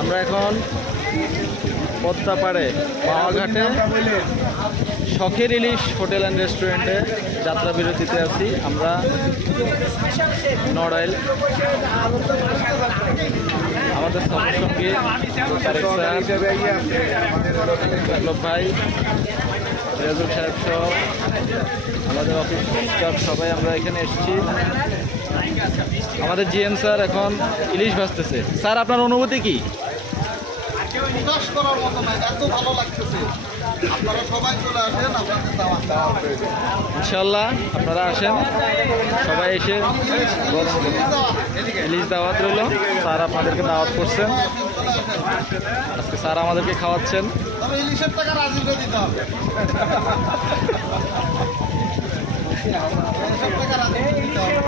আমরা এখন পদ্মাপাড়ে পাওয়াঘাটে শখের ইলিশ হোটেল অ্যান্ড রেস্টুরেন্টে যাত্রা বিরতিতে আছি আমরা। নড়াইল আমাদের সঙ্গে বিপ্লব ভাই, রেজুল সাহেব সহ আমাদের অফিস স্টাফ সবাই আমরা এখানে এসেছি। আমাদের জিএম স্যার এখন ইলিশ ভাজতেছে। স্যার, আপনার অনুভূতি কি? প্রকাশ করার মতো না, এত ভালো লাগতেছে। আপনারা সবাই চলে আসেন, আপনাদের দাওয়াত ইনশাল্লাহ আপনারা আসেন, সবাই এসে ইলিশ দাওয়াত রইল। স্যার আপনাদেরকে দাওয়াত করছেন, আজকে স্যার আমাদেরকে খাওয়াচ্ছেন। তবে ইলিশের টাকা রাজীবকে দিতে হবে। ইলিশের টাকা রাজীবকে দিতে হবে।